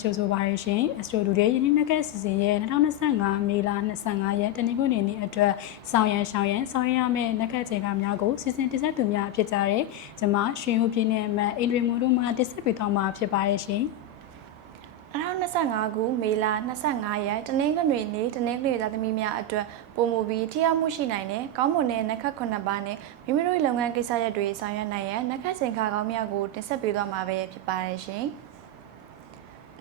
ကြိုဆိုပါရရှင်အစတိုဒူရဲ့ယနေ့နက်ကစီစဉ်ရဲ့2025မေလ25ရက်တနင်္ဂနွေနေ့အတွက်ဆောင်ရန်ရှောင်းရန်ဆောင်ရရမယ့်နက်ကချိန်ကများကိုစီစဉ်တင်ဆက်သူများဖြစ်ကြတဲ့ကျမရွှေဦးပြင်းနဲ့အမတ်အင်ဒရီမိုတို့မှတင်ဆက်ပေးသွားမှာဖြစ်ပါရရှင်2025ခုမေလ25ရက်တနင်္ဂနွေနေ့တနင်္ဂနွေသားသမီးများအတွက်ပုံမူပြီးထိရောက်မှုရှိနိုင်တဲ့ကောင်းမွန်တဲ့နက္ခတ်9ပါးနဲ့မိမိတို့ရဲ့လုပ်ငန်းကိစ္စရပ်တွေဆောင်ရွက်နိုင်ရန်နက္ခတ်စင်ခါကောင်းများကိုတင်ဆက်ပေးသွားမှာပဲဖြစ်ပါတယ်ရှင်။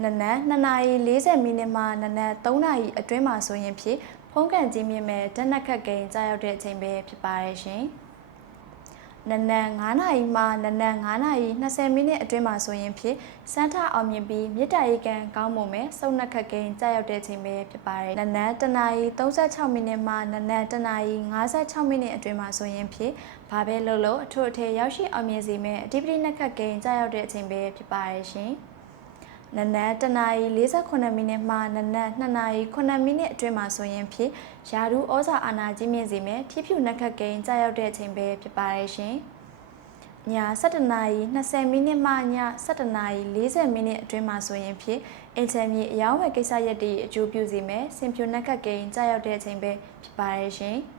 နနက်2နာရီ40မိနစ်မှနနက်3နာရီအတွင်းမှာဆိုရင်ဖြစ်ဖုံးကန်ကြီးမြင့်မဲ့ဓာတ်နက္ခတ်ကိန်းကြားရောက်တဲ့အချိန်ပဲဖြစ်ပါတယ်ရှင်။နနက်9နာရီမှနနက်9နာရီ20မိနစ်အတွင်းမှာဆိုရင်ဖြစ်စမ်းထအောင်မြင်ပြီးမြစ်တာရီကန်ကောင်းမွန်မဲ့စုံနှက်ခတ်ကိန်းကြာရောက်တဲ့အချိန်ပဲဖြစ်ပါတယ်။နနက်1နာရီ36မိနစ်မှနနက်1နာရီ56မိနစ်အတွင်းမှာဆိုရင်ဖြစ်ဘာပဲလို့လို့အထွတ်အထည်ရောက်ရှိအောင်မြင်စေမဲ့အဓိပတိနှက်ခတ်ကိန်းကြာရောက်တဲ့အချိန်ပဲဖြစ်ပါတယ်ရှင်။ နနက်1နာရီ48မိနစ်မှနနက်2နာရီ9မိနစ်အတွင်းမှာဆိုရင်ဖြစ်ယာဒူဩဇာအာဏာကြီးမြင့်စေမဲ့ထိဖြူနှက်ခတ်ကိန်းကြာရောက်တဲ့အချိန်ပဲဖြစ်ပါတယ်ရှင်။ည7နာရီ20မိနစ်မှည7နာရီ40မိနစ်အတွင်းမှာဆိုရင်ဖြစ်အင်ချမ်မြေအယောင်းဝယ်ကိစ္စရပ်တွေအကျိုးပြုစေမယ်စင်ဖြူနှက်ခတ်ကိန်းကြာရောက်တဲ့အချိန်ပဲဖြစ်ပါတယ်ရှင်။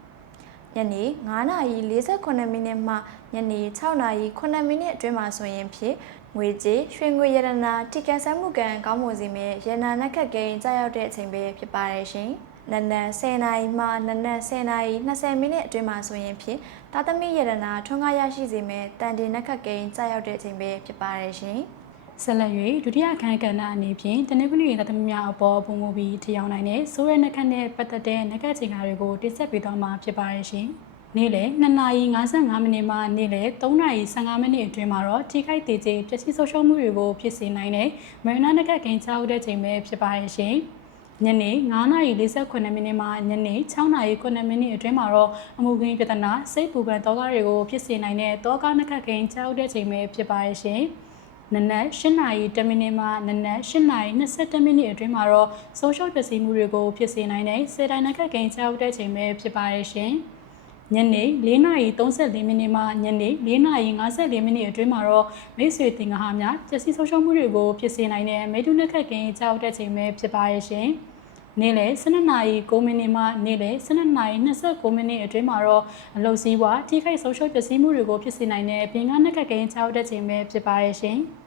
ညနေ9နာရီ48မိနစ်မှညနေ6နာရီ9မိနစ်အတွင်းမှာဆိုရင်ဖြစ်ငွေကြေးရွှေငွေရတနာတိကန်ဆန်းမှုကံကောင်းမွန်စေမယ့်ရတနာနှက်ခတ်ကိန်းကြာရောက်တဲ့အချိန်ပဲဖြစ်ပါတယ်ရှင်။နနက်10နာရီမှနနက်10နာရီ20မိနစ်အတွင်းမှာဆိုရင်ဖြစ်တာသမီရတနာထွန်းကားရရှိစေမယ့်တန်တင်နှက်ခတ်ကိန်းကြာရောက်တဲ့အချိန်ပဲဖြစ်ပါတယ်ရှင်။ ဆက်လက်၍ဒုတိယခန်းကဏ္ဍအနေဖြင့်တနင်္ဂနွေသတ္တမများအပေါ်ပုံမူပြီးထျောင်းနိုင်တဲ့ဆိုးရနက်ခတ်နဲ့ပတ်သက်တဲ့နက်ကချိန်ကားတွေကိုတင်ဆက်ပေးသွားမှာဖြစ်ပါရဲ့ရှင်။နေ့လယ်2နာရီ55မိနစ်မှနေ့လယ်3နာရီ15မိနစ်အတွင်းမှာတော့ထိခိုက်သေးခြင်းပျက်စီးဆုံးရှုံးမှုတွေကိုဖြစ်စေနိုင်တဲ့မရနာနက်ကကိန်းချောက်တဲ့ချိန်ပဲဖြစ်ပါရဲ့ရှင်။ညနေ9:48မိနစ်မှညနေ6:09မိနစ်အတွင်းမှာတော့အမှုခင်းပြဿနာစိတ်ပူပန်တောကားတွေကိုဖြစ်စေနိုင်တဲ့တောကားနက်ကကိန်းချောက်တဲ့ချိန်ပဲဖြစ်ပါရဲ့ရှင်။ နနက်၈နာရီ10မိနစ်မှနနက်၈နာရီ22မိနစ်အတွင်းမှာတော့ဆိုရှယ်ပစ္စည်းမှုတွေကိုဖြစ်စေနိုင်တဲ့စေတိုင်းနက်ကကိန်းချောက်တဲ့ချိန်ပဲဖြစ်ပါရဲ့ရှင်။ညနေ4နာရီ34မိနစ်မှညနေ4နာရီ54မိနစ်အတွင်းမှာတော့မိတ်ဆွေတင်ငါးများပစ္စည်းဆုံးရှုံးမှုတွေကိုဖြစ်စေနိုင်တဲ့မေတုနက်ကကိန်းချောက်တဲ့ချိန်ပဲဖြစ်ပါရဲ့ရှင်။နေ့လယ်12နာရီ9မိနစ်မှနေ့လယ်12နာရီ29မိနစ်အတွင်းမှာတော့အလုပ်စည်းဝါထိခိုက်ဆုံးရှုံးပစ္စည်းမှုတွေကိုဖြစ်စေနိုင်တဲ့ပြင်ကနက်ကကိန်းချောက်တဲ့ချိန်ပဲဖြစ်ပါရဲ့ရှင်။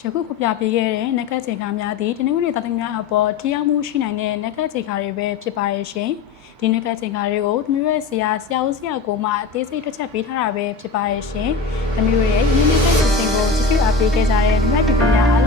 ယခုခုပြပေးခဲ့တဲ့နက်ကတ်ချိန်ကားများသည်တနင်္ဂနွေသားသမီးများအပေါ်ထိရောက်မှုရှိနိုင်တဲ့နက်ကတ်ချိန်ကားတွေပဲဖြစ်ပါရဲ့ရှင်။ဒီနက်ကတ်ချိန်ကားတွေကိုသမီးတို့ရဲ့ဆရာဆရာဦးဆရာကိုမှအသေးစိတ်တစ်ချက်ပေးထားတာပဲဖြစ်ပါရဲ့ရှင်။သမီးတို့ရဲ့ဒီနက်ကတ်ချိန်ကိုကြည့်ပြအားပေးခဲ့ကြတဲ့မြတ်ပြည်များ